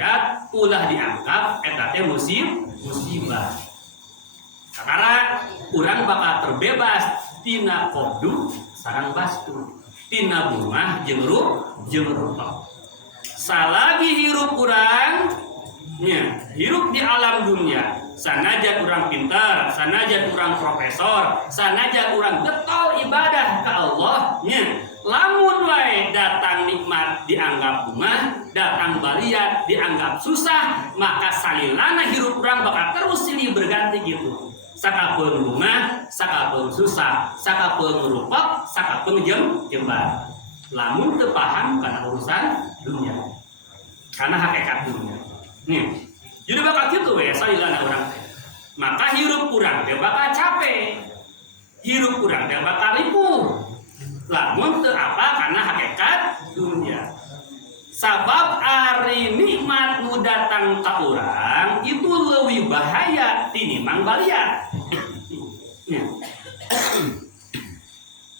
baliat ulah dianggap eta teh musibah. Karena urang bakal terbebas tina qabdu sareng bastu, tina bunga jeung rupa. Salagi hirup urang nya, hirup di alam dunia, sanajan urang pintar, sanajan urang profesor, sanajan urang getol ibadah ka Allah nya, lamun wae datang nikmat dianggap bunga, datang baliat dianggap susah, maka salilana hirup urang bakal terus silih berganti gitu. Sakapeung bunga, sakapeung susah, sakapeung rupek, sakapeung jembar. Lamun teu paham kana urusan dunia, kana hakikat dunia. Nih, jadi bakal gitu we salilana urang. Maka hirup urang teh bakal capek. Hirup urang teh bakal ripuh. Lamun teu apa kana hakikat dunia. Sabab ari nikmat nu datang ka urang itu leuwih bahaya tinimbang baliat.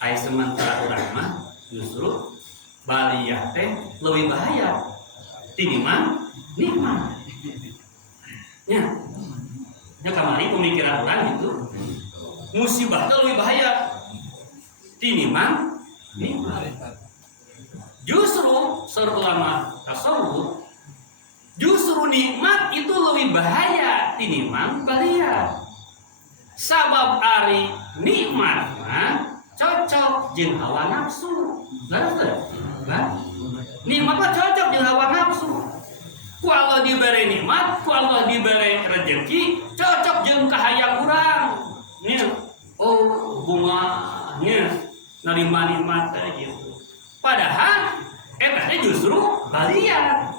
Ai sementara urang mah justru baliat teh leuwih bahaya tinimbang nikmat. Ya kamari pemikiran urang gitu. Musibah teh leuwih bahaya tinimbang nikmat. Justru seorang ulama tasawuf, justru nikmat itu lebih bahaya tinimbang baliat. Sabab ari nikmat mah cocok jeung hawa nafsu. Kan? Nikmat mah cocok jeung hawa nafsu. Ku Allah diberi nikmat, ku Allah diberi rezeki, cocok jeung kahayang urang. Nya, oh bunga nya narima nikmat teh gitu. Padahal etanya justru baliat.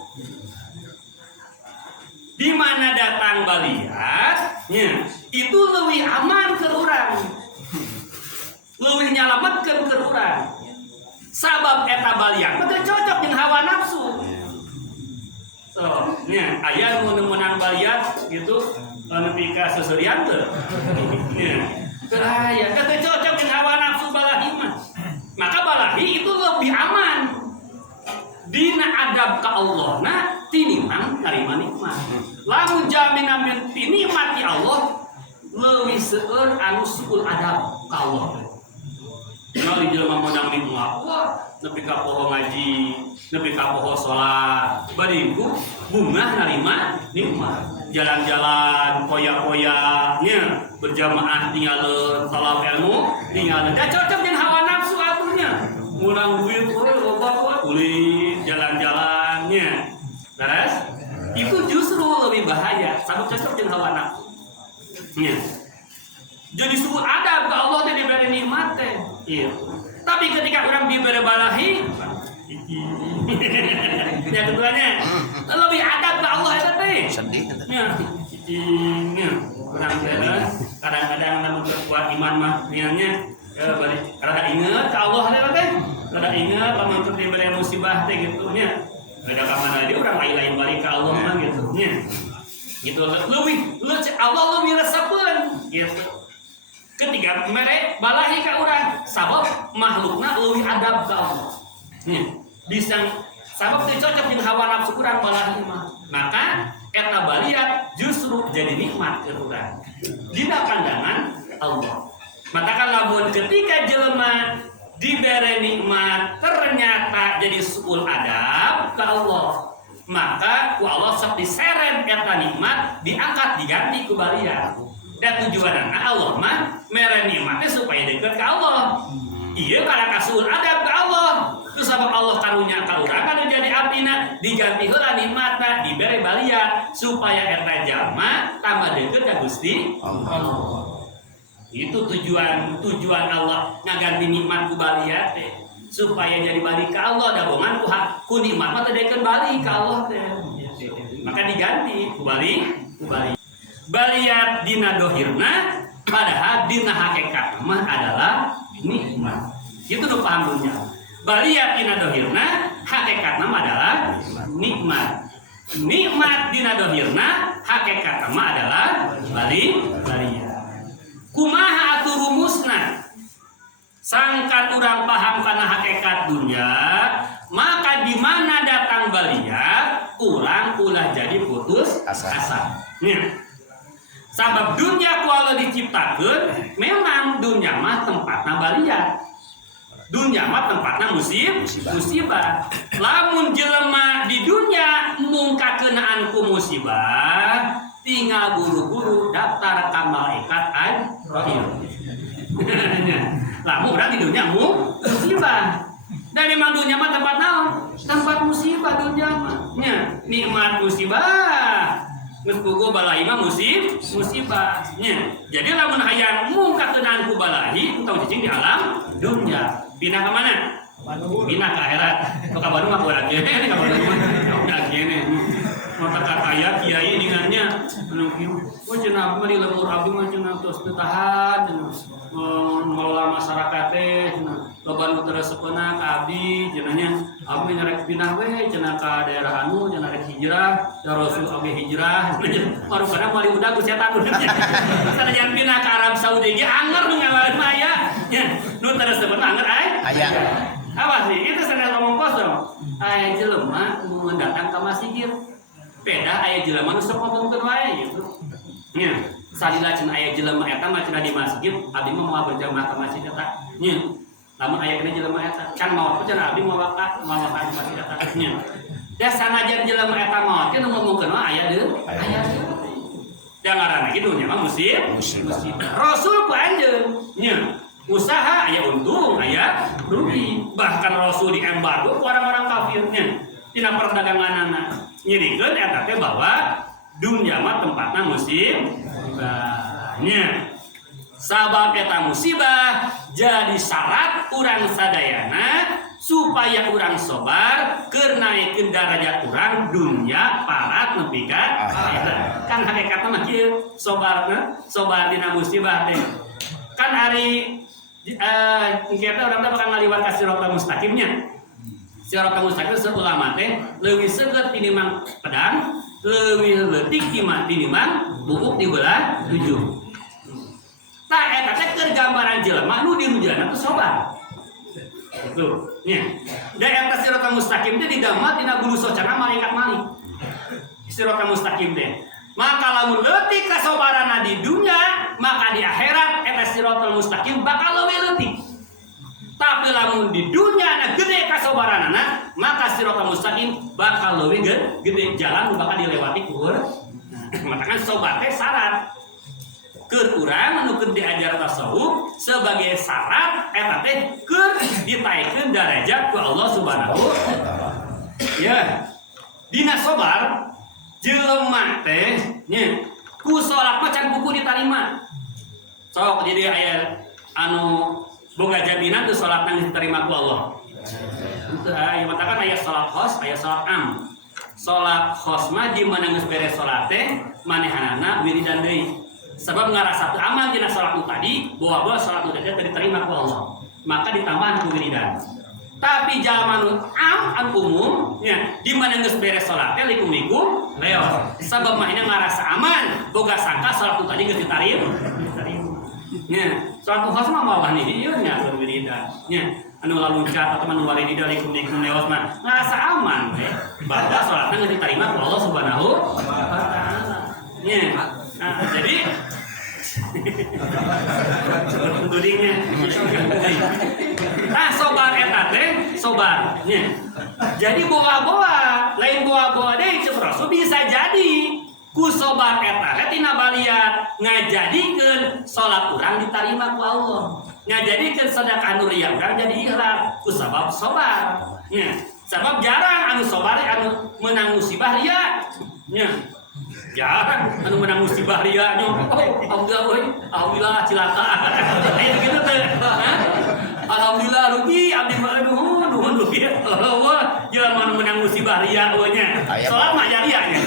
Di mana datang baliatnya itu lebih aman ke urang, lebih nyalametkeun ke urang. Sabab eta baliat betul cocok dengan hawa nafsu. So, nya aya nu menang baliat gitu nepi ka seserian teu. Nya, teu aya, teu cocok dengan hawa nafsu balahi mah. Maka balahi itu lebih aman dina adab ka Allah na tinimbang narima nikmat. Lamun jaminan nikmat ti Allah leuwih seueur anu suul adab ka Allah. Kalau jelema menang nikmat, wah nepi ka poho ngaji, nepi ka poho salat, bariku bunga narima nikmat. Jalan-jalan poya-poya nya berjamaah tinggalin talab ilmu tinggalin gak cocok dengan hawa nafsu atunya ngulang duit kulit jalan-jalannya terus itu justru lebih bahaya sabab cocok dengan hawa nafsu nya. Jadi suul adab ke Allah teh diberi nikmat teh iya. Tapi ketika orang diberi balahi yang keduanya lebih adab ke Allah itu teh sedih kadang-kadang namun kuat iman mah niatnya balik rada inget ke Allah teh rada inget lamun teu diberi musibah teh gitu nya beda ka mana dia urang lain balik ke Allah mah gitu nya gitu lebih Allah lebih resapeun gitu ketika mere balahi ka urang sabab makhlukna leuwih adab ka Allah nya bisa sabab teu cocok jeung hawa nafsu urang balahi mah maka eta baliat justru jadi nikmat ke urang dina pandangan Allah. Maka kan lamun ketika jelema diberi nikmat ternyata jadi suul adab ke Allah, maka ku Allah sok diseret eta nikmat diangkat diganti ku baliat. Dan tujuanna Allah mah mere nikmatnya supaya dekat ke Allah. Iya karena kasuul adab ke Allah. Terus sabab Allah karunya ka urang anu jadi abdina diganti heula nikmatna dibere baliat supaya eta jalma tambah deukeut ka Gusti Allah. Itu tujuan Allah ngaganti nikmat ku baliat teh supaya jadi balik ke Allah dagongan ku nikmat mah teh deukeut balik ka Allah teh. Maka diganti ku balik baliat dina dohirna padahal dina hakikat mah adalah nikmat. Itu udah paham dunia. Baliat dina dohirna hakikat nama adalah nikmat. Nikmat dina dohirna hakikat nama adalah baliat. Kumaha atuh rumusna? Sangkan urang paham kana hakikat dunia, maka di mana datang baliat, urang ulah jadi putus asa. Sabab dunia ku Allah diciptakeun memang dunia mah tempatna baliat. Dunia mah tempatna musibah. Lamun jelema di dunia mungkakeunaan ku musibah, tinggal buru-buru daftar ka malaikat ajil. Lamun urang di dunia musibah. Dan memang dunia mah tempat naon? Tempat musibah dunia mah. Nikmat musibah. Geus puguh balahi mah musibah. Jadi lamun hayang mungkakeunaan ku balahi, utawa cicing di alam dunia. Pindah ke mana? Pindah ke akhirat. Ka Bandung mah urang ge, ka Bandung mah gini. Mata kaya kiai dengannya menunggu. Oh cenah mah di lemur abdi mah cenah tos tahan mengelola masyarakat teh cenah. Loba nu teureuseupeuna ka abdi cenahnya abdi ngarek pindah we cenah ka daerah anu cenah rek hijrah, da Rasul abdi hijrah. Marukana mali udah ku setan udah. Sanajan pindah ka Arab Saudi ge anger nu ngalawan mah aya. Nu teureuseupeuna anger aya. Awas sih, itu sadar ngomong kosong. Aya jelema mun datang ka masjid. Beda aya jelema nu sok ngomongkeun wae gitu. Salila cenah aya jelema eta mah cenah di masjid, abdi mah moal berjamaah ka masjid eta. Lamun aya kena jelema eta, can mawa cenah abdi moal ka di masjid eta. Da sanajan jelema eta mawa teh nu ngomongkeun mah aya deui. Da ngaranna kitu nya mah musibah. Rasul ku anjeun usaha aya untung aya rugi. Bahkan Rasul diembargo ku orang-orang kafirnya tina perdaganganna. Nyirikeun eta teh bahwa dunia mah tempatna musibahnya. Sabab eta musibah jadi syarat urang sadayana supaya urang sabar keur naikeun derajat urang dunia parat nepi ka akhirat. Kan hakikatna mah kieu, sabar dina musibah teh. Kan hari kita urang teh bakal ngaliwat ka siratal mustaqimnya. Siratal mustaqim ulama teh leuwih seukeut tinimbang pedang, leuwih leutik tinimbang buuk di belah 7. Tah eta teh keur gambaran jelema nu di jalan teh sabar. Tuh, nya. Da eta siratal mustaqim teh digambar dina gulu socana malaikat malik. Siratal mustaqim teh. Maka lamun leutik kasabaranna di dunia, maka di akhirat eta siratal mustaqim bakal leuwih leutik. Tapi lamun di dunia na gede kasabaranana, maka siratal mustaqim bakal leuwih gede jalan bakal dilewati ku urang. Maka sobat teh syarat. Keur urang anu keur diajar tasawuf sebagai syarat eta teh keur ditaikeun derajat ku Allah Subhanahu wa taala. Ya. Dina sabar jelema teh nya ku salat mah can kuku ditarima. Sok jadi aya anu boga jaminan tuh salat nang diterima ku Allah. Itu aya matakan aya salat khos, aya salat am. Salat khos mah di mana geus beres salat teh manehanana wiridan deui. Sebab ngarasa teu aman dina salat nu tadi, bawa salat nu tadi diterima ku Allah. Maka ditambahan ku wiridan. Tapi zaman am umum nya di mana geus beres salat teh likum-likum leos. Sebab mah ini ngarasa aman, boga sangka salat nu tadi geus diterima. Salat khos mah mawah nih ieu nya wiridan. Anu laluncat atau anu warididah likum-likum leos mah ngarasa aman we. Bahwa salatna geus diterima ku Allah Subhanahu wa taala. Jadi tudingnya. Sobar eta teh sobar. Jadi boa-boa, lain boa-boa deui cek Rasul bisa jadi ku sobar eta tina baliat ngajadikeun salat urang ditarima ku Allah. Ngajadikeun sedekah nu riya urang jadi ikhlas ku sabab sobar. Sabab jarang anu sobar anu menang musibah riya. Jarang anu menang musibah riya nya. Alhamdulillah cilaka. Aya gitu teh. Alhamdulillah rugi abdi mah nuhun rugi. Allah jelema anu menang musibah riya we nya. Salat mah aya riya nya.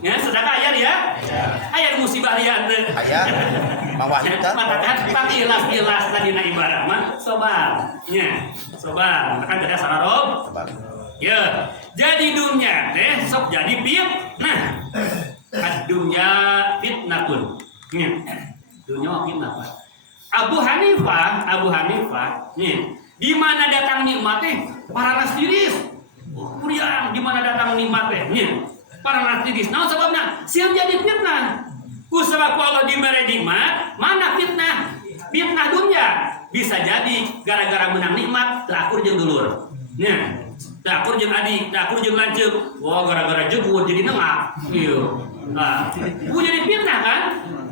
Ya, sedekah aya riya? Aya musibah riya teh. Aya. Mawahita. Matakan ikhlas tadina ibadah mah sabar. Sabar. Kan ada sararob. Sabar. Ya. Jadi dunia teh sok jadi fitnah. Dunia fitnatun. Dunia fitnah. Abu Hanifah, di mana datang nikmat teh paranas tiris. kuriang di mana datang nikmat teh nya. Para nartidis naon sababna? Sieun jadi fitnah. Ku sabab Allah diberi nikmat, mana fitnah? Fitnah dunya bisa jadi gara-gara menang nikmat teu akur jeung dulur. Nya, teu akur jeung adik, teu akur jeung lanceuk. Wah, gara-gara jegur jadi nengak. Ieu. Nah, ku jadi fitnah kan?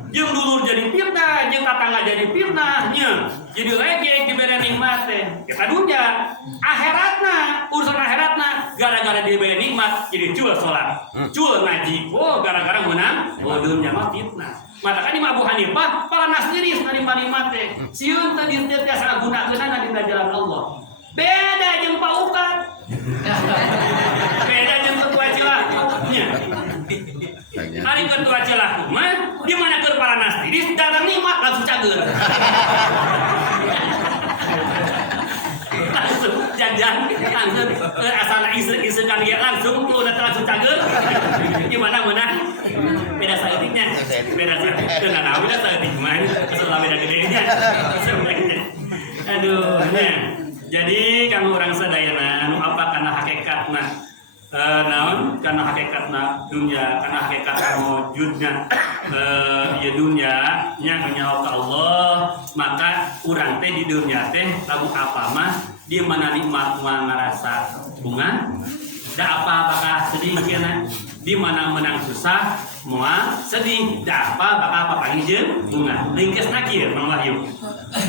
Jeung dulur jadi fitnah, jeung tetangga jadi fitnah nya. Jadi lege diberi nikmat teh. Kita dunya, akhiratna, urusan akhiratna gara-gara diberi nikmat jadi cul salat, cul ngaji. Oh, gara-gara menang, oh dunya mah fitnah. Mata kan Imam Abu Hanifah, pala nasdiris narima nikmat teh. Sieun teh tiasa gunakeunana dina jalan Allah. Beda jeung paukat. Beda jeung ketua Cilaku nya. Hari ketua Cilaku mah di mana keur para nasdiris datang nikmat langsung cager. Langsung jajan langsung asal iseukan ge langsung udah langsung cager. Gimana menang? Beda saeutiknya. Beda saeutik. Teu naon beda saeutik mah. Salah beda gedenya. Aduh, nya. Jadi kanggo urang sadayana anu apa kana hakikatna naon kana hakikatna dunya kana hakikat wujudna ieu dunya nya nyawa ka Allah maka urang teh di dunya teh lagu apa mah di mana nikmat mah ngarasa bunga da apa bakal sedih kena di mana menang susah moal sedih da apa bakal papangi jeung bunga ringkesna kieu Mang Wahyu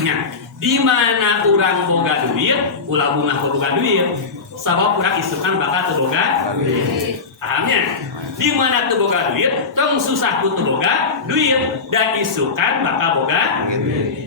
nya di mana urang boga duit ulah bunga boga duit sabab urang isukan bakal teu boga duit pahamnya di mana teu boga duit tong susah kudu boga duit dan isukan bakal boga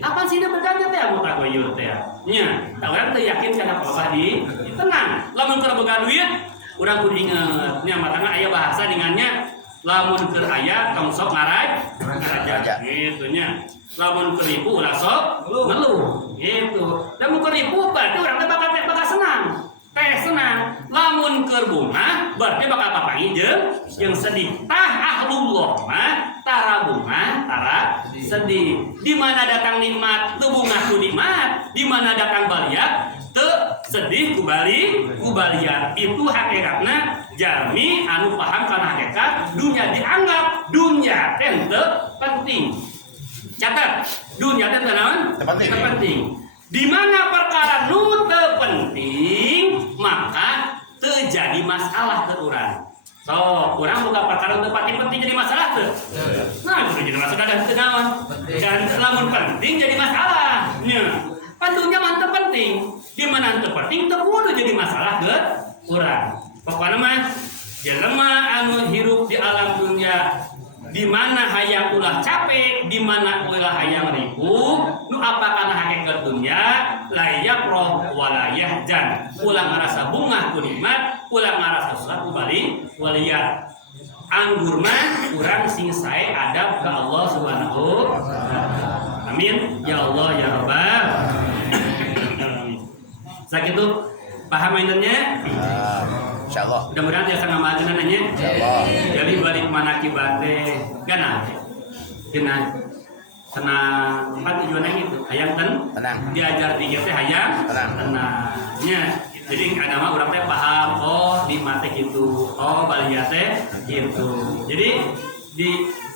apa sih bedanya teh anu tagoyeur teh nya da urang teu yakin kana babah di tenang lamun keur boga duit urang kudu inget nya matana aya bahasa dengannya lamun keur aya tong sok ngaraja gitu nya lamun keur ribu ulah sok ngeluh gitu da mun keur ribu berarti urang teh bakal senang teh senang lamun keur bunga berarti bakal papangi jeung sedih tah ahlullah mah tara bunga tara sedih di mana datang nikmat teu bunga ku nikmat di mana datang baliat teu sedih ku baliat itu hakikatna jalmi anu paham kana hakikat dunya dianggap dunya teh teu penting. Catat, dunia teh naon? Penting. Di mana perkara nu teu penting, maka teu jadi masalah teu urang. So, urang boga perkara teu penting jadi masalah teu? Nah, teu jadi masalah dan teu naon. Dan lamun penting jadi masalah. Nya, pan dunya mah teu penting. Di mana teu penting teu kudu jadi masalah teu urang. Pokona mah jelema anu hirup di alam dunia di mana hayang ulah capek, di mana ulah hayang ribu, nu apa kana hakikat dunya, layak roh walayah jan, ulah ngarasa bunga ku nikmat, ulah ngarasa susah ku bali waliyat. Anggur mah urang sing sae adab ka Allah Subhanahu wa taala. Amin ya Allah ya Rabbal alamin. Sakitu paham intinya? Insyaallah. Mudah-mudahan dia sangat ngamalkeun nanya. Insyaallah. Jadi balik manakibate ganah. Tenang empat tujuannya gitu. Hayang tenang. Diajar di teh hayang tenang. Nya. Jadi agama urang teh paham oh di mate gitu. Oh baliya teh gitu. Jadi di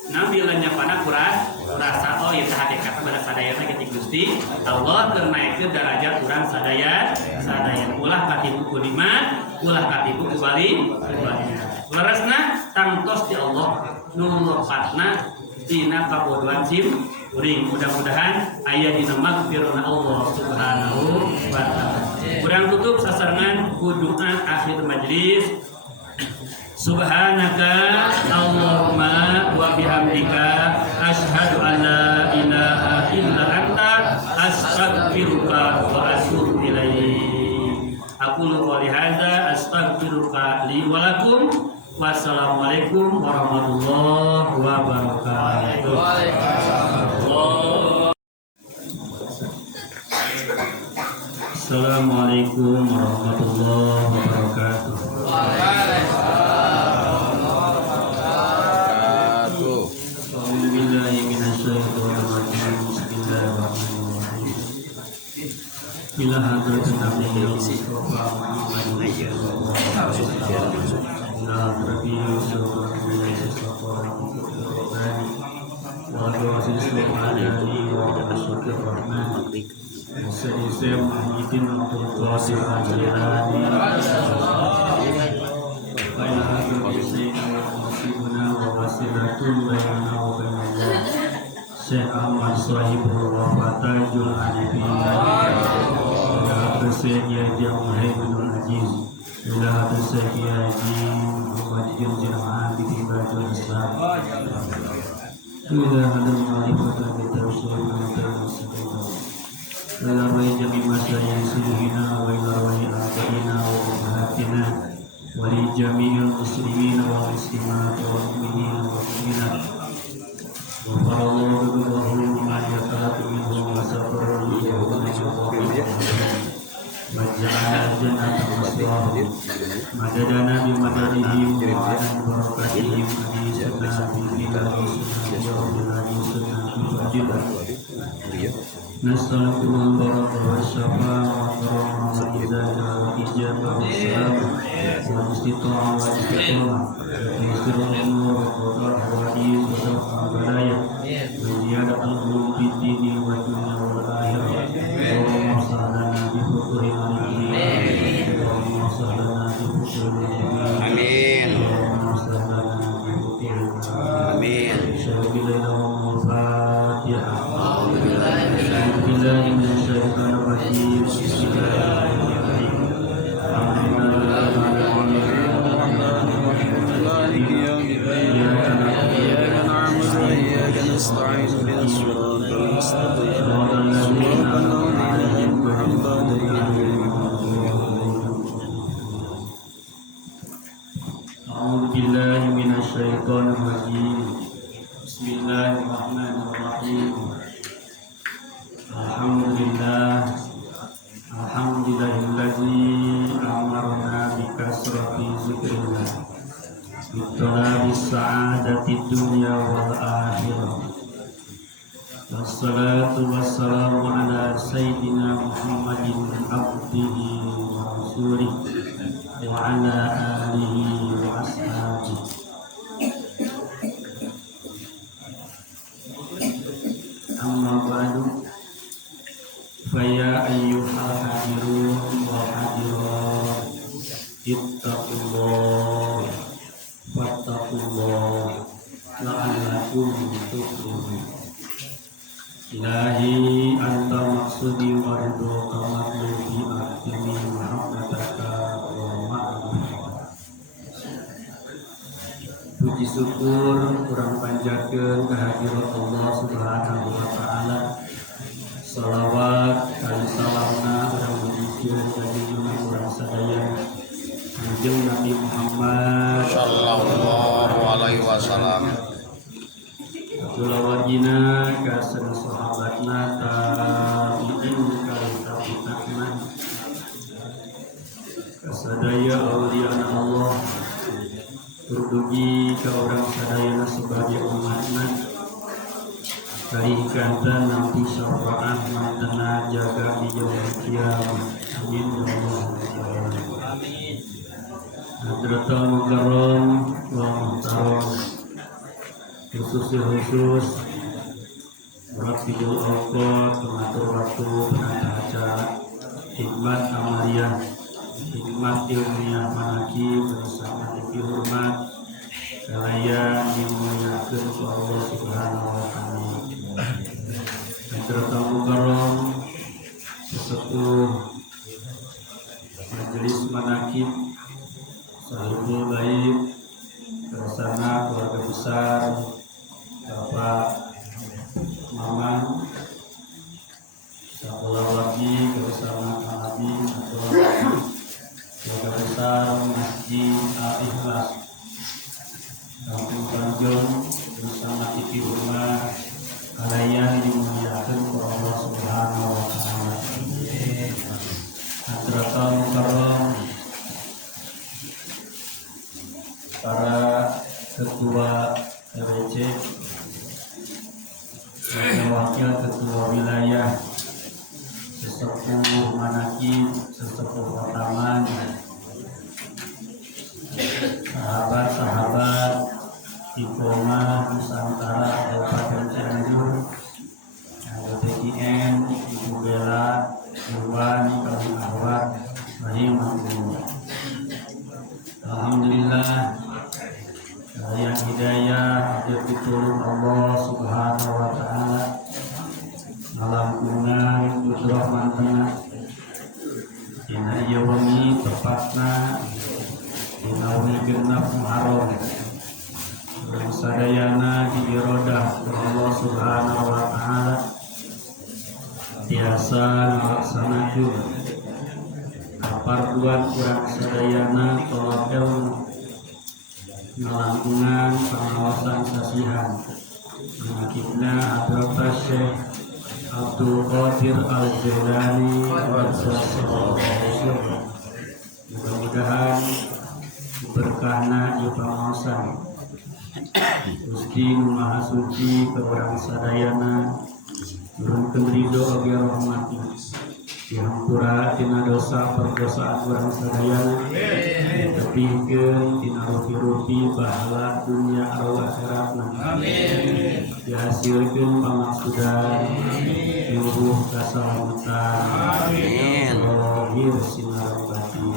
nambilanya pada kurasa oh ieu hakikat pada sadayana ketik Gusti Allah keur naikeun derajat urang sadaya ulah katipu ku nikmat ulah katipu ku bali larasna tangtos di Allah nu lepatna dina kabodohan sim uring mudah-mudahan aya dina magfiruna Allah Subhanahu wa taala. Urang tutup sasarengan ku doa akhir majelis. Subhanaka Allahumma wa bihamdika asyhadu an la ilaha illa anta astaghfiruka wa atubu ilaik. Aqulu qouli hadza astaghfiruka li wa lakum. Wassalamualaikum warahmatullahi wabarakatuh. Assalamualaikum warahmatullahi wabarakatuh. Bila hadratin Nabi Syekh Ahmad Sahibul Wafatajul Arifin Ya Syekh Yaji Muhaiminul Aziz Ila Syekh Yaji Muhammad Jumzil Ma'abidi Bajul Islam Ila Hadal Malifatan Kita Usul Mantan Usul Ila Rai Jami Masyayah Suduhina Wa ila Rai Al-Qaina Wa Umahatina Wali Jami'il Muslimin Wa Muslimat Wa Mu'minin Wa Mu'minat Wafarallahu billahi man yaqatu minhum wa sabarru Waja'ala jannata maswahum Madadana bimadadihim wa anan barakatihim Hadisana bibilahi sunnah sunnah Nas'alukumul barakah wa syafa'ah wa karamah wa izzah wa ijabah wa salam wa istita'ah wa istiqamah wa istirul umur wa qadar wa hadis wa syafa'ah wa balaya wa ziyadatul ulum fid dini wa dunya wal akhirah Allahumma sahlana bi futuhi al-iman Allahumma sahlana bi futuhi al-iman Amin. Allahumma sahlana bi futuhi al-iman Amin. Syahidillahumul Fatihah Bismillahirrahmanirrahim Bismillahirrahmanirrahim Bismillahirrahmanirrahim إياك نعبد وإياك نستعين اهدنا الصراط المستقيم صراط الذين أنعمت عليهم غير المغضوب عليهم أعوذ بالله من الشيطان الرجيم بسم الله الرحمن الرحيم Alhamdulillahilladzi amarna bikasrati zikrillah bitolabis sa'adati dunya wal akhirah wassalatu wassalamu ala sayyidina Muhammadin abdihi wa rasulih wa ala alihi wa ashabihi amma ba'du Faya ayyuhal hadirun wa hadirat ittaqullah wattaqullah la'allakum tuflihun Ilahi anta maksudi wa ridhoka matlubi aktimi muhammadaka wa ma'rifah Puji syukur kurang panjatkeun kehadirat Allah Subhanahu wa taala salawat kali salamna orang berjujur bagi orang sadaya kanjeng Nabi Muhammad Sallallahu alaihi wasallam. Salawatna ka sahabatna tabi'in kali tabi'atna kasadaya auliya Allah turdugi ka orang sadaya sebagai umatna Kalikantan nanti syafaat mantena jaga di yaumil qiyamah. Amin ya Allah. Hadratul Mukarram wa Muhtaram khusus Rafiul Awqat pengatur waktu penata acara hikmat amaliyah hikmat ilmiah manaqib bersama dihormat kalian dimuliakan Allah Subhanahu wa taala. Hadratul Mukarram sesepuh majelis manaqib Sahibul Baik bersama keluarga besar Bapak Mama Sapola Waki bersama Pak Abi keluarga besar Masjid Al-Ikhlas Kampung Tanjung bersama TV Rumah kalian dimuliakan oleh Allah Subhanahu wa taala. Hadratul Mukarram para ketua RWC wakil ketua wilayah sesepuh manaqib sesepuh pertaman sahabat-sahabat Iqomah Nusantara Kabupaten Cianjur, PGN, Ibu Bella, Iwan, Kami Awad, Rahimahullah. Alhamdulillah, yang hidayah hadir pitulung Allah Subhanahu wa Ta'ala, ngalampungan putra mantena dina ieu wengi tepatna dina wengi genep Muharram urang sadayana diirodah ku Allah Subhanahu wa Ta'ala biasa ngalaksanakeun kaparduan urang sadayana tolak ilmu ngalampungan pangaosan sasihan menakibna Hadratus Syekh Abdul Qadir Al-Jilani. Mudah-mudahan berkahna ieu pangaosan Gusti Nu Maha Suci ka urang sadayana nurunkeun ridho oge rahmati dihampura tina dosa perkosaan urang sadayana tepikeun tina rupi-rupi bahala dunia arwah akhiratna dihasilkeun pamaksudan nyuruh kasalamatan lahir sinar batin.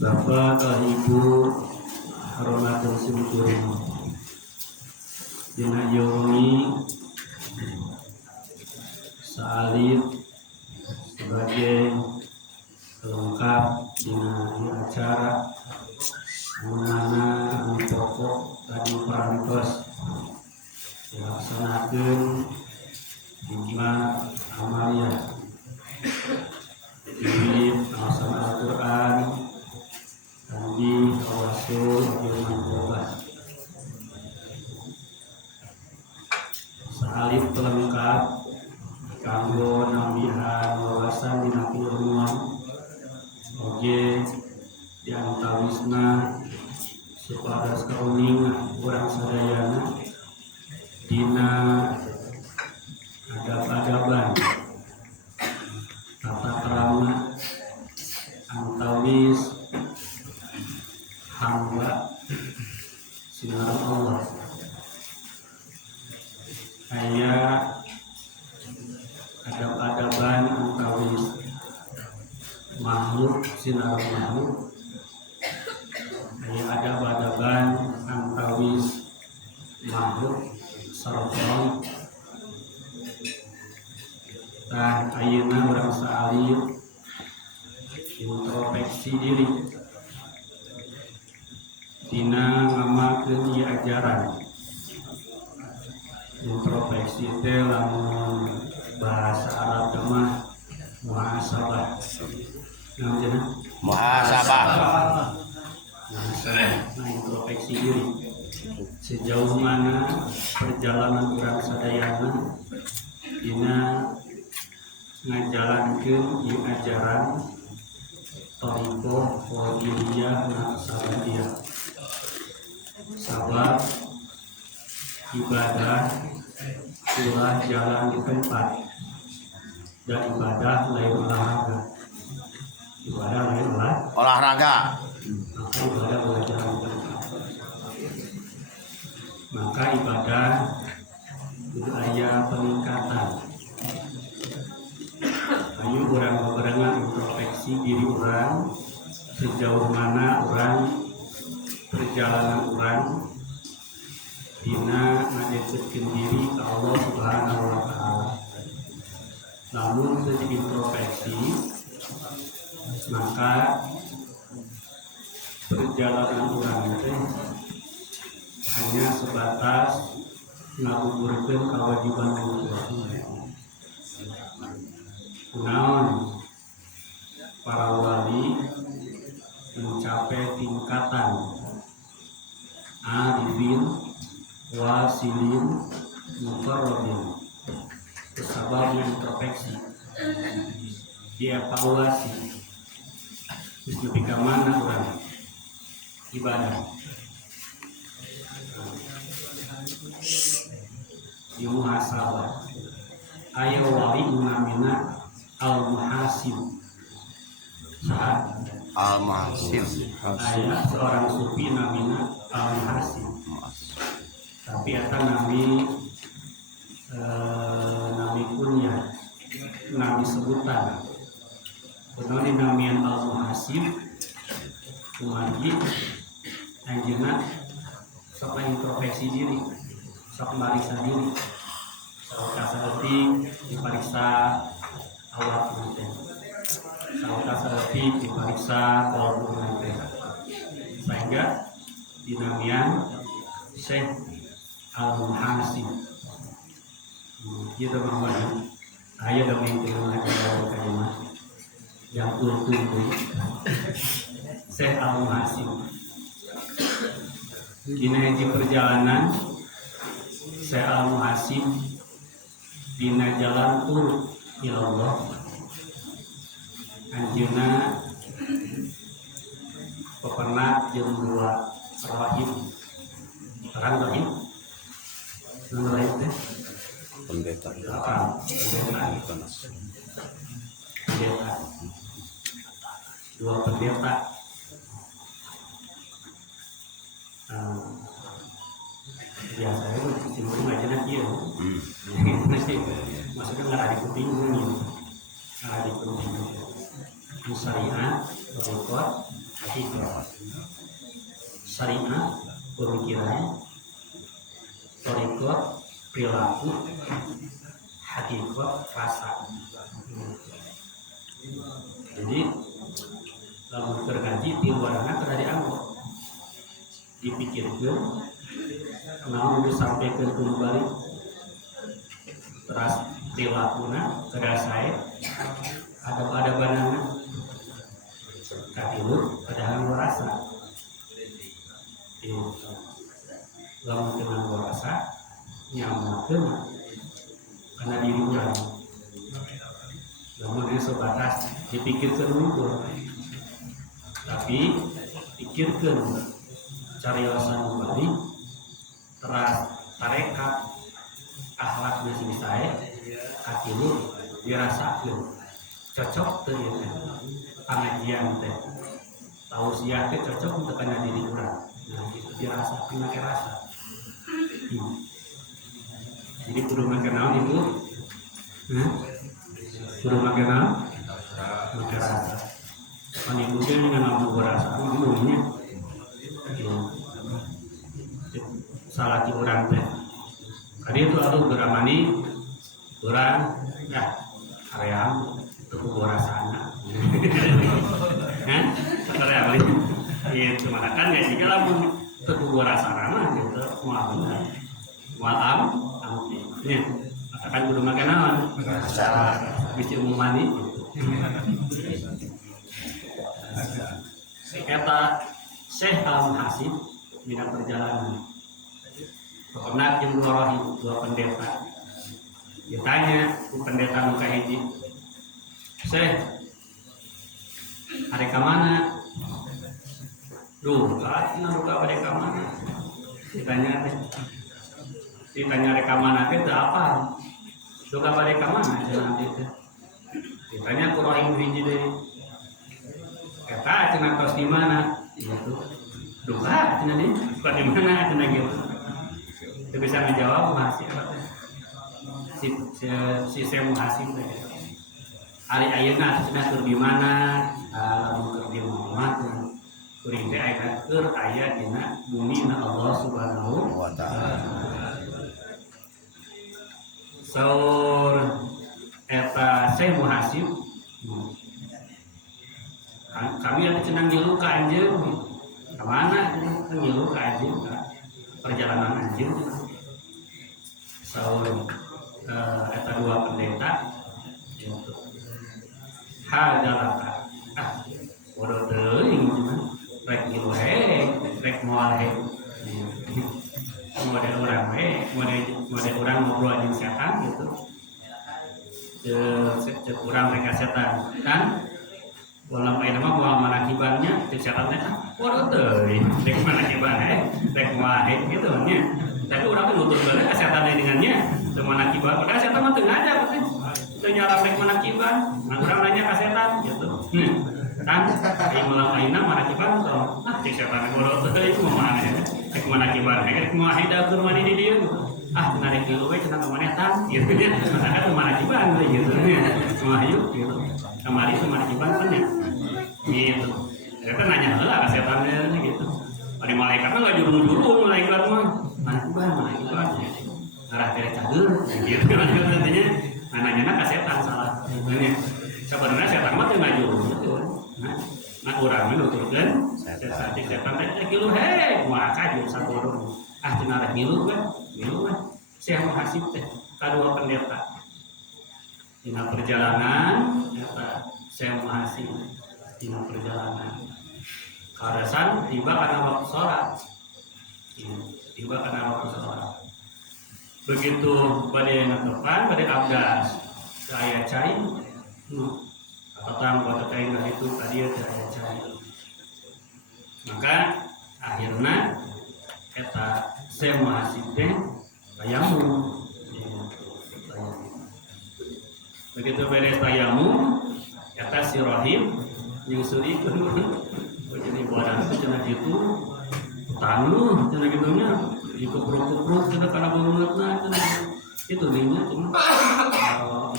Bapak Ibu hormatkeun simkuring dina ieu wengi salib sebagai pelengkap dina acara menana anu pokok tadi parantos dilaksanakeun Jumat Amalia di kawasan Al-Quran dan di kawasan Firman Allah. Salib pelengkap kanggo nambihan wawasan dina keilmuan oge diantawisna supados kauningan urang sadayana dina adab-adaban tata krama antawis hamba sinar Allah aya adab-adaban antawis makhluk sinar makhluk aya adab-adaban antawis makhluk sareng tah ayeuna urang salib introspeksi diri dina ngamakeun ieu ajaran. Introspeksi teh lamun bahasa Arab mah muhasabah. Namanya Muhasabah. Nah, introspeksi diri. Sejauh mana perjalanan urang sadayana dina ngajalankeun ieu ajaran thariqah qadiriyah naqsabandiyah. Sabab ibadah ulah jalan di tempat dan ibadah lain olahraga. Ibadah lain Olahraga. maka ibadah ulah jalan di tempat. Maka ibadah itu aya peningkatan. Ayo orang bebarengan introspeksi diri orang sejauh mana orang perjalanan orang dina ngadeketkeun diri ke Allah Subhanahu wa Ta'ala. Namun teu introspeksi maka perjalanan orang teh hanya sebatas ngagugurkeun kewajiban Allah. Naon para wali mencapai tingkatan arifin wasilin muqarrabin sebabnya introspeksi dievaluasi terus lebih ke mana orang ibadah di muhasabah ayo wali namina al muhasib saat Al-Mahsil. aya seorang sufi namina Al-Muhasim. Tapi eta nami nami kunyah, nami sebutan. Kunaon dinamian Al-Muhasim kumagi anjeunna sok introspeksi diri, sok marisa diri. Sok kasaeutik dipariksa awak teh. Sok kasaeutik dipariksa kolbu teh. Sehingga dinamian Syekh Al-Muhasim. Kita mengatakan ayat demi kalimat yang ultum Syekh Al-Muhasim. Dina hiji perjalanan Syekh Al-Muhasim dina jalan tur ilallah anjeunna pepernak jeung dua rahib. Orang rahib teh Pendeta. pendeta, dua pendeta. Biasanya itu simpul aja nanti ya. Maksudnya nggak ada pentingnya, nggak ada pentingnya. Syariah, berikut, hakikat. Syariah, pemikiran, berikut, perilaku, hakikat, rasa. Jadi kalau berkaji di luarnya terjadi anggur dipikirkan namun disampaikan kembali terus perilakunya terasa ada banana katilu ada anggur rasa lamun kenal anggur rasa nyamakan karena diri orang. Namun ini sebatas dipikirkan dulu, tapi pikirkan cari alasan kembali, teras tarekat akhlaknya si saya, kaki lu dirasakan cocok tuh ya, pengajian teh, tausiah teh cocok untuk kena diri kurang, nah itu dirasakan pakai rasa. Jadi kudu mengenal itu, kudu mengenal rasa. Kan ibu dia mengenal rasa, ibunya salah ti orang teh. Kali itu atuh beramani orang ya kaream tuh rasana. Kan? Kaream itu mana kan ya jika lamun tuh rasana mah gitu moal bener. Moal ya katakan kudu makan naon? Bisa umumani eta Syekh Al-Muhasim bina perjalanan pepernak yang dua pendeta ditanya ku pendeta muka hiji Syekh hari kamana duka pada kamana ditanya rekamana itu apa duka pada kamana jangan itu ditanya ku rohim hiji deui kata cenah tos di mana gitu duka cenah di duka di mana cenah gitu itu bisa menjawab masih si Syekh Muhasim teh ari ayeuna cenah tur di mana lamun keur di Muhammad kuring teh aya keur aya dina bumi na Allah Subhanahu wa taala saur eta Syekh Muhasim kami yang cenang ngilu ka anjeun ka mana ngilu ka anjeun perjalanan anjeun saur eta dua pendeta hadalaka bodoh teuing rek ngilu rek moal model urang model urang ngobrol jeung setan gitu cek urang rek setan kan walau main nama mual manakibannya setan teh bodoh teuing rek manakiban rek moal gitu nya tapi urang teh nutur bae ka setan dengannya teu manakiban padahal setan mah teu ngajak teh teu nyarang rek manakiban urang nanya ka setan gitu kan ai malam aina mana kiban tuh cek setan bodoh tuh itu mana cek mana kiban cek mau hida keur mani di dieu narek kieu we cenah mana tan gitu nya maka tuh mana kiban gitu nya semua ayo gitu kamari tuh mana kiban kan ya gitu ya kan nanya heula ka setannya gitu ari malaikat mah enggak juru-juru malaikat mah mana kiban arah tere cager gitu katanya nanya ka setan salah gitu sebenarnya setan mah teu ngajuru betul nah urang nuturkeun setan teh kilu he moal kajur sabodo cenah rek ngilu we Syekh Muhasib teh kadua pendeta dina perjalanan eta Syekh Muhasib dina perjalanan karasan tiba kana waktu salat begitu bade netepan bade abdas saya cai atau kota kain itu tadi saya cai maka akhirnya eta Syekh Muhasib teh tayamum begitu beres tayamum eta si Rahim nyusurikeun jadi buaran itu cenah gitu tanu cenah gitu nya dikepruk-kepruk cenah kana beungeutna cenah itu dinya cenah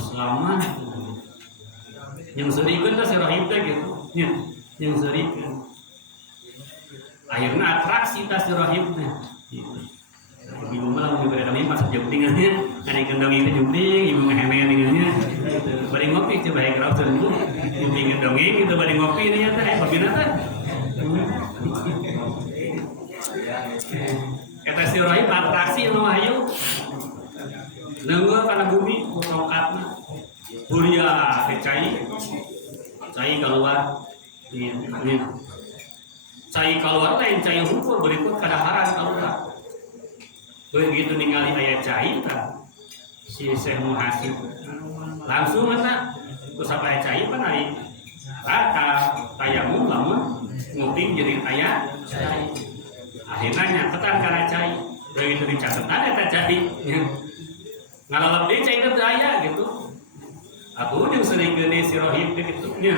Islam nyusurikeun teh si Rahim teh gitu nya nyusurikeun akhirna atraksi teh si Rahim teh gitu ibu malah mau beri kami pas jempingannya ada kendongeng ke jumping ibu ngehemen dengannya bari ngopi coba ya kerap dulu jumping kendongeng gitu bari ngopi ini ya teh pabina teh kata si Rohim atraksi nu ayu leungeuh kana bumi ku tongkatna buria teh cai keluar ini cai keluar lain cai hukum berikut kadaharan keluar begitu ningali aya cai kan si Syekh Muhasib langsung eta ku sapaya cai pan ari rata tayamum lamun nguping jadi aya cai akhirna nyaketan kana cai begitu dicatetan eta cai ngalalap deui cai teh aya gitu aku jeung seureungeun si Rohim gitu nya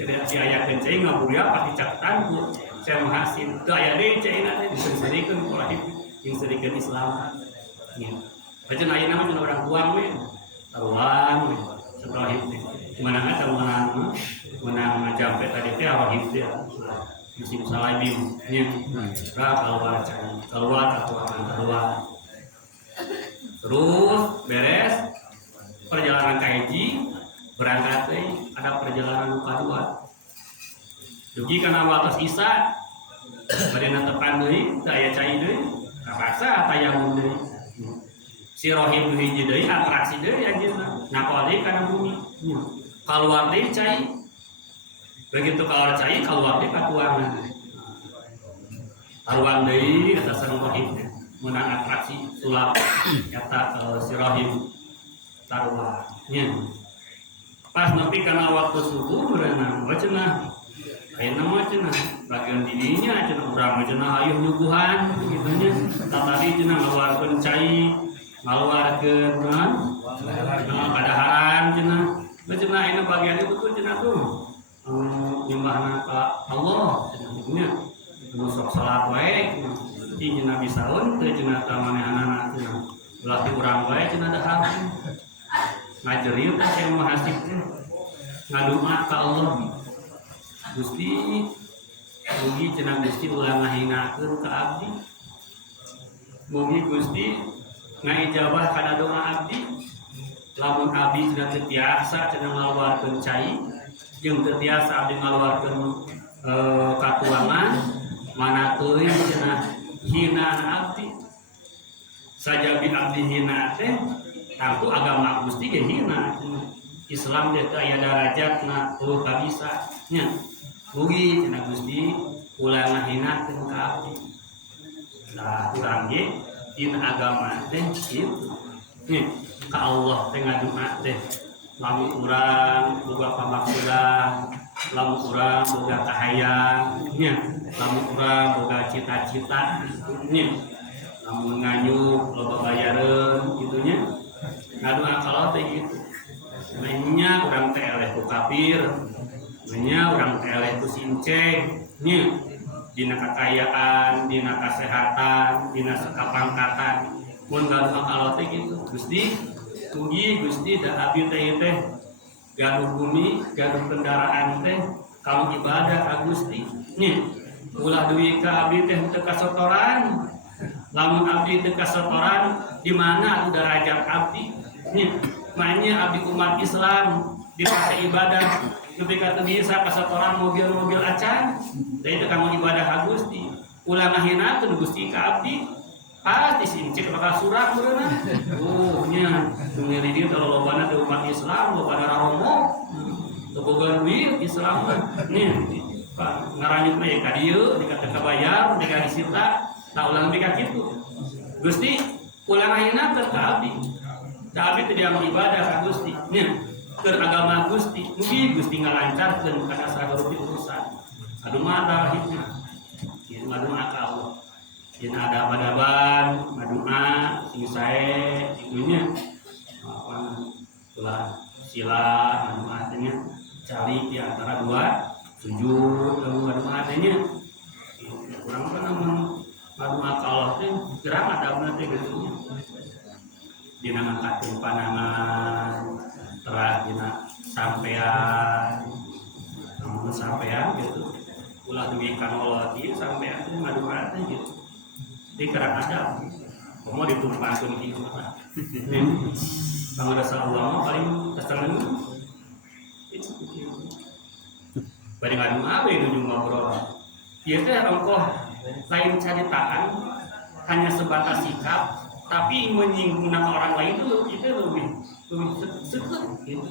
jadi diayakeun cai ngaburia pasti catetan ku Syekh Muhasib teu aya deui cai na teh diseureunkeun ku Rohim yang sedikit Islam, macam ayat nama cina orang tuang we, taruhan we, setelah itu, mana nggak taruhan menang ngajampe tadi teh apa gitu ya, musim salabim, nih, keluar atau akan keluar, terus beres perjalanan kaji berangkat ada perjalanan kedua, jadi karena batas Isa, pada tepan deui, saya cai deui. Terpaksa tayamum deui. Si Rohim hiji deui atraksi deui anjeunna. Napa deui kana bumi. Kaluar deui cai. Begitu kaluar cai kaluar deui katuangan. Taruhan deui eta sareng Rohim meunang atraksi sulap eta si Rohim taruhan. Nya. Pas nepi kana waktu subuh berenang cenah ayeuna mah cenah bagian didinya cenah urang cenah hayuh nyuguhan kitu nya tadi cenah ngaluarkeun cai ngaluarkeun kadaharan cenah cenah ayeuna bagian itu tuh cenah tuh nyembahna ka Allah cenah nya sok salat wae ti cenah bisaeun teu cenah ka manehanana cenah ulah ti urang wae cenah dahar ngajeri teh Syekh Muhasib ngadoa ka Allah Gusti mugi cenah Gusti ulah ngahinakeun ka abdi mugi Gusti ngaijabah kana doa abdi lamun abdi cenah teu tiasa cenah ngaluarkeun cai jeung teu tiasa abdi ngaluarkeun katuangan mana teuing cenah hinaan abdi sajabi abdi hina teh tentu agama Gusti ge hina Islam teh aya darajatna tuluy kabisa nya mugi cenah Gusti ulah ngahinakeun ka abdi. Nah, urang ge dina agama teh kitu. Nih, ka Allah teh ngadoa teh. Lamun urang boga pamaksudan, lamun urang boga kahayang, nya, lamun urang boga cita-cita, nya. Lamun nganyuk loba bayareun kitu nya. Ngadoa ka Allah teh kitu. Mainnya urang teh eleh ku kafir nya orang eleh ku sinceng nya dina kakayaan, dina kesehatan, dina kapangkatan mun gaduh kalau teh gitu Gusti mugi Gusti da abdi teh gaduh bumi, gaduh kendaraan teh kalau ibadah ka Gusti nya ulah duwi ka abdi teh teu kasotoran lamun abdi teu kasotoran di mana derajat abdi nya makanya abdi umat Islam di fase ibadah lebih kata bisa kasotoran mobil acan dari itu kamu ibadah ka Gusti ulah ngahinakeun Gusti ka abdi pasti sincik bakal surak beureunan nya sumiri dieu kalau lobana teh umat Islam lobana raromo teu boga duit Islam nya ngaranyuk we ka dieu dikata kabayar dikata disita tah ulah lebih ka kitu Gusti ulah ngahinakeun ka abdi da abdi teh dia ibadah ka Gusti nya keur agama Gusti mugi Gusti ngalancarkeun kana sagareuti urusan adu mata hikmah ieu ngadoa ka Allah yen ada adaban ngadoa sing sae itunya ulah sila ngadoa teh cari di antara dua sujud lalu ngadoa teh nya urang kan ngadoa ka Allah teh gerak adabna teh gitu dina ngangkatin panangan terah dina sampean gitu ulah demikian Allah di sampean itu ngadoa teh gitu di kerang ada mau ditumpahkeun kieu mah pangadasan Allah mah paling keseneng itu bari ngadoa we nuju ngobrol ieu teh ongkoh lain caritaan hanya sebatas sikap tapi menyinggung orang lain itu lebih seket gitu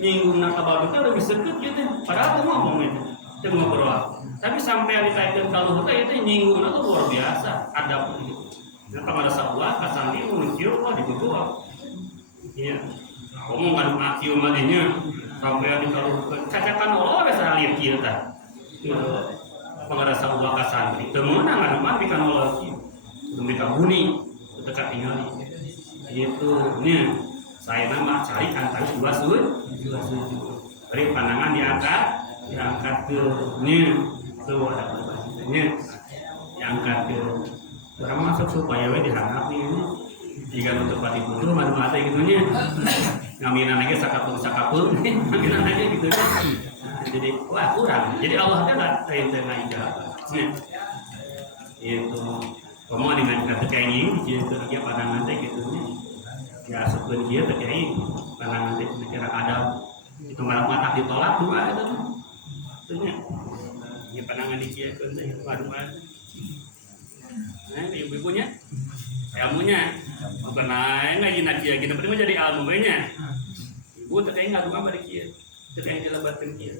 nyinggung baru itu lebih seket gitu padahal tuh ngomong itu ngobrol tapi sampai dikaitkan kalau itu nyinggung itu luar biasa ada pun gitu nah kamar sabuah kasandi muncul kok dibutuh iya ngomong ngadu akiu madinya sampai di kalau cacakan Allah bisa lihat kita kamar sabuah kasandi temenang ngadu mati kan Allah demi kabuni dekat tinggal itu nya saya nama cari antara dua sujud dari pandangan diangkat ke nya tuh nya diangkat ke orang masuk supaya we dihangat nih jika untuk pati butuh mata gitu nya ngaminan aja sakapung ngaminan aja gitu jadi wah kurang jadi Allah kan nggak tengah ijabah itu kamu dengan kata kenging gitu dia pandangan teh gitu ya asukeun dia teh kenging pandangan teh kira ada itu mata ditolak dua itu nya ya pandangan diciekeun teh waduh nah ibu-ibunya ilmunya bukan naik ngaji naji kita penting jadi ilmu nya ibu teh kenging ngaduha bari kieu teh kenging dilebatkeun kieu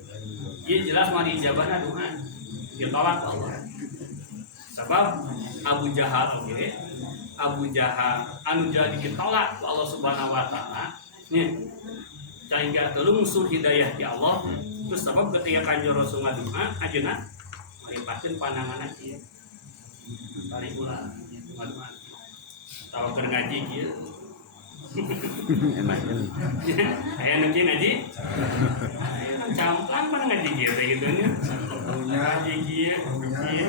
ieu jelas mah diijabahna doa ditolak Allah sebab Abu Jahal Abu Jahal anu jadi ditolak ku Allah Subhanahu wa taala nya sehingga teu musuh hidayah ti Allah terus sebab ketika kanjeng Rasul ngadoa ajeuna maripakeun pandanganna kieu bari ulah ngadoa tahu keur ngaji kieu enak aya nu kieu ngaji camplang mana ngaji kieu teh gitu nya ngaji kieu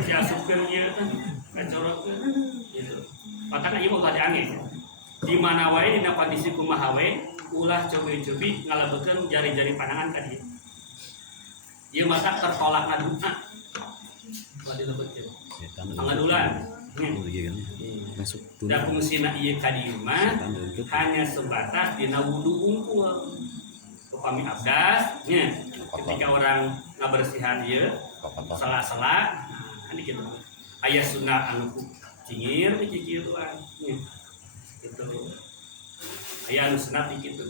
diasupkeun kieu teh kacorotkeun gitu makana ieu mah angin di mana wae dina kondisi kumaha wae ulah cobi-cobi ngalabekeun jari-jari pandangan ka dieu ieu masa tertolak ngadoa ulah dilebetkeun pangadulan masuk da fungsina ieu ka dieu mah hanya sebatas dina wudu unggul upami abdas nya ketika orang ngabersihan ieu sela-sela anu kitu aya sunah anu cingir di kitu nya gitu aya anu sunah di kitu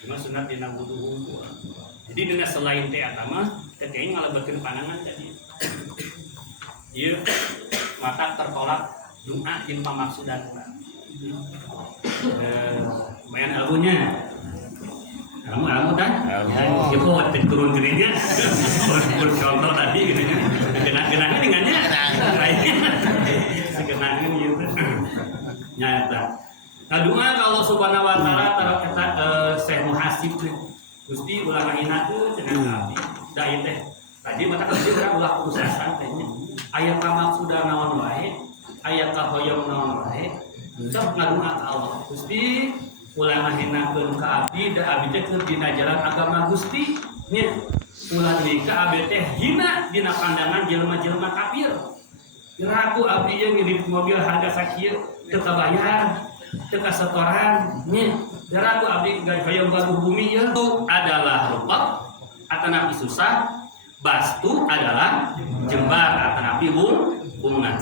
cuma sunat dina wudu unggul jadi dina selain teh eta mah teh ngalebekeun pandangan tadi ieu mata tertolak doa jeung pamaksudan main ilmunya ilmu dah ya kok turun gerinya contoh tadi gitu nya genah-genahnya dengannya lainnya segenahnya gitu nyata Ngadua ka Allah Subhanahu wa taala taruh eta Syekh Muhasib teh. Gusti ulah ngahinakeun cenah abdi. Da ieu teh. Tadi mata kerja urang ulah putusan teh nya. Aya kamaksudan naon wae, aya kahoyong naon wae. Sok ngadua ka Allah. Gusti ulah ngahinakeun ka abdi da abdi teh keur dina jalan agama Gusti nya. Ulah deui ka abdi teh hina dina pandangan jelema-jelema kafir. Ragu abdi yang ngirim mobil harga sakieu teu kabayar, teu kasetoran nya. Ragu abdi hoyong baru bumi itu adalah rupak atanapi susah, bastu adalah jembar atanapi bunga.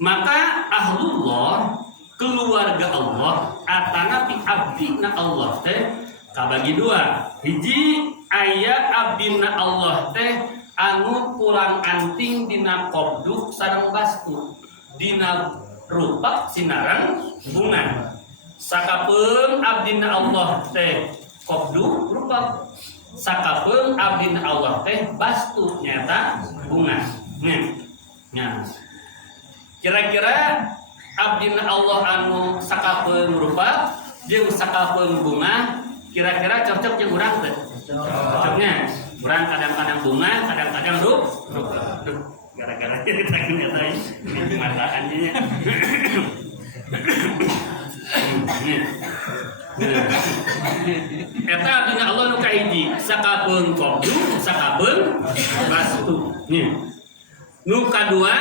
Maka ahlullah keluarga Allah atanapi abdina Allah teh kabagi dua. Hiji aya abdina Allah teh anu pulang anting dina qobdu sareng bastu dina rupak sinareng bunga. Sakapeung abdina Allah teh qobdu rupak, sakapeung abdina Allah teh bastu nyata bunga. Nya. Kira-kira abdina Allah anu sakapeung rupak jeung sakapeung bunga kira-kira cocok jeung urang teh? Cocoknya urang kadang-kadang bunga, kadang-kadang rupak. Gara-gara kita kena tadi mataannya. Eta abdina Allah nu kahiji sakapeung qobdu sakapeung bastu. Nu kadua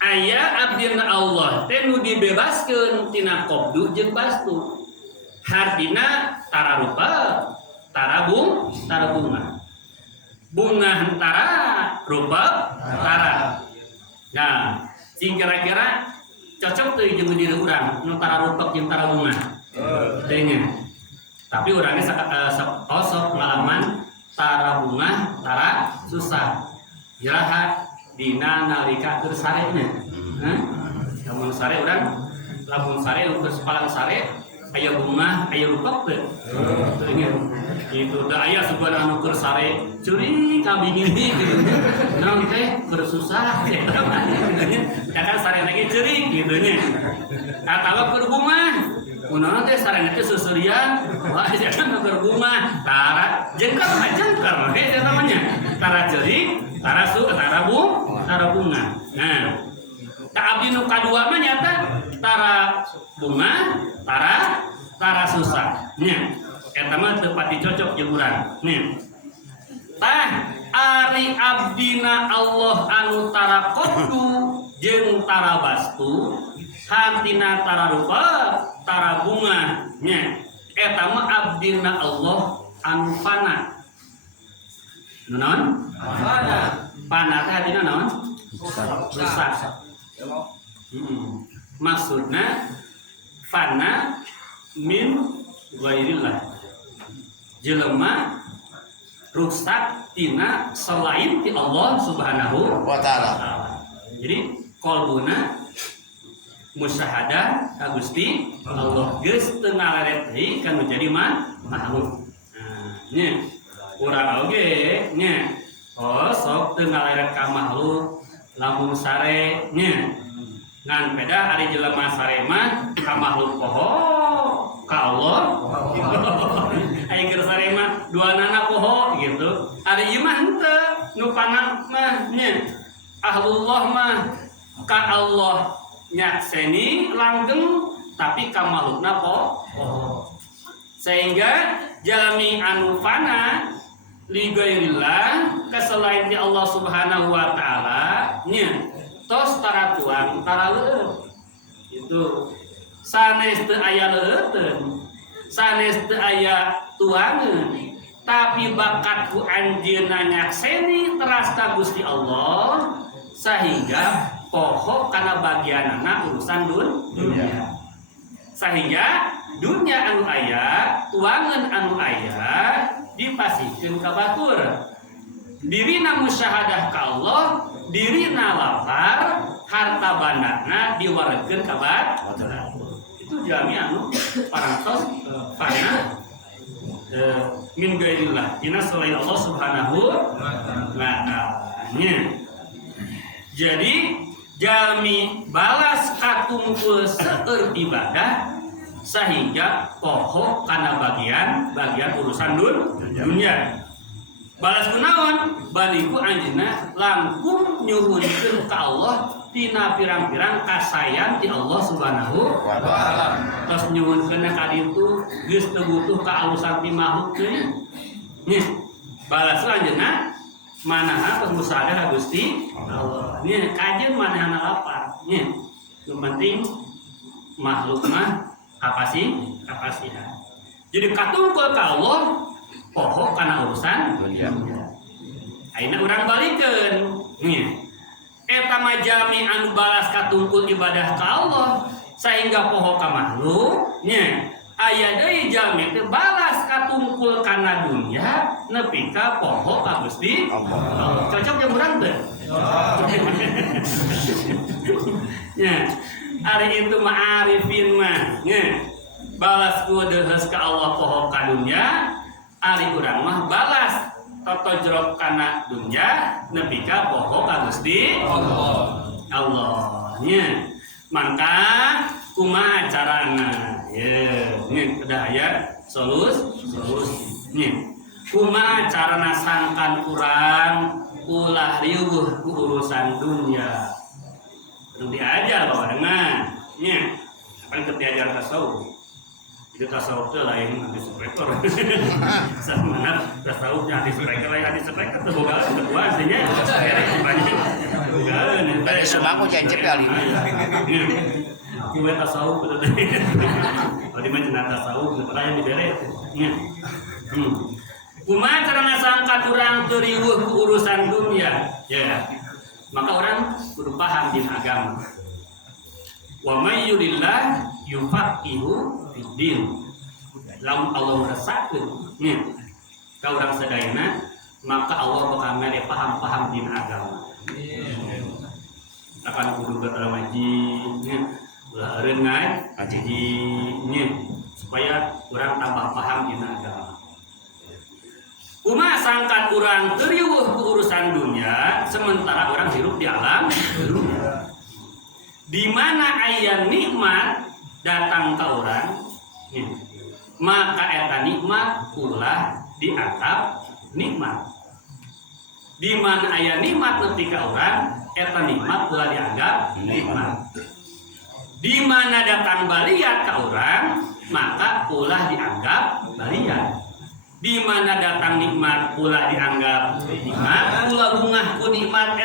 aya abdina Allah teh nu dibebaskeun tina qobdu jeung bastu. Hartina tara rupa, tara bunga. Bunga hentara, rupa tara. Nah, sing kira-kira cocok tuh jeung diri urang nu tara rupa jeung tara bunga. Tanya. Tapi orangnya sok ngalaman tara bunga, tara susah. Iraha dina nalika keur sarena. Lamun sare urang, lamun sare geus palang sare aya bunga, aya rupak teh. Itu da aya sugan anu keur sare curi kambing ini gitu. Naon teh keur susah teh. Kadang sare lagi ceuring gitu nya. Atawa keur bunga kunaon teh sareng teh susurian, wah jangan berbunga, tara jengkar itu namanya. Tara cerik, tara bunga. Nah, tak abdi nu kadua mah nyata tara bunga, tara susah. Nya, eta mah teu pati cocok jeung urang. Nya. Tah ari abdina Allah anu tara qobdu jeung tara bastu, hartina tara rupa, tara bunga nya eta mah abdina Allah anu fana. Naon? Fana teh artina naon? Rusak. Maksudna fana min ghairillah. Jelema rusak tina selain ti Allah Subhanahu wa taala. Jadi qalbuna musyahadah ka Gusti Allah geus teu ngalaret deui kana jadi makhluk. Nah, nya urang oge nya sok teu ngalaret ka makhluk lamun sare nya ngan beda ari jelema sare mah ka makhluk poho ka Allah. Ai keur sare mah duanana poho gitu. Ari ieu mah henteu nu panah mah nya ahlullah mah ka Allah nyakseni langgeng tapi ka makhlukna poho. Sehingga jalmi anu fana li ghairillah kaselain di Allah Subhanahu wa taala nya tos tara tuang tara leueut. Itu sanes teu aya leueuteun, sanes teu aya tuangeun, tapi bakat ku anjeunna nyakseni teras ka Gusti Allah sehingga poho kana bagianana urusan dunia. Sehingga dunia anu aya, tuangan anu aya dipasihkeun ka batur. Dirina musyahadah ka Allah, dirina lapar, harta bandana diwareukeun ka batur. Itu jami anu parantos fana min ghairillah. Dina selain Allah Subhanahu wa taala. Jadi jalmi balas katungkul seueur ibadah sehingga poho kana bagian urusan dunia. Balas kunaon baliku anjeunna langkung nyuhunkeun ka Allah tina pirang-pirang kasayan ti Allah Subhanahu wa taala. Tos nyuhunkeun ka ditu geus teu butuh ka alusan ti makhluk teuing. Nih, balas anjeunna manaha pengusaha Gusti Allah. Nih, kajeun manehna lapar. Nih, yang penting makhluk mah kapasihan. Jadi katungkul ka Allah poho kana urusan dunia. Ayeuna urang balikeun. Nya. Eta mah jami anu balas katungkul ibadah ka Allah sehingga poho ka makhluk. Nya. Aya deui jami teu balas katungkul kana dunia nepi ka poho ka Gusti Allah. Cocok jeung urang teu? Nya. Ari itu mah arifin mah. Nya. Balas ku deus ka Allah poho ka dunia. Ari urang mah balas toto jerok kana dunya nepi ka poho ka Gusti Allah. Nya. Mangka kumaha carana? Ye, nya kedah aya solusi. Kumaha carana sangkan urang ulah riuh ku urusan dunya. Kudu diajar bawa dengan. Nya. Paling teu diajar tasawuf. Itu tasawuf teh lain hadis spektor. Sama tasawuf hadis spektor lain hadis spektor teh boga kedua aslinya. Dari sumaku janji kali. Kieu tasawuf teh. Adi mah cenah tasawuf teh lain dibere. Nya. Kumaha carana sangkat urang teu riweuh ku urusan dunia? Ya. Maka orang kudu paham din agama. Wa may yuridillah yufaqihu fiddin. Lamun Allah rasakeun nya ka urang sadayana maka Allah bakal mere paham din agama. Akan kudu keur ngaji nya ulah eureun ngaji nya supaya urang tambah paham din agama. Kumaha sangkan urang teu riweuh ku urusan dunia sementara urang hirup di alam dunia. Di mana aya nikmat datang ke orang, maka eta nikmat ulah dianggap nikmat. Di mana aya nikmat nepi ka orang, eta nikmat ulah dianggap nikmat. Di mana datang baliat ka orang, maka ulah dianggap baliat. Di mana datang nikmat ulah dianggap nikmat, ulah bungah ku nikmat.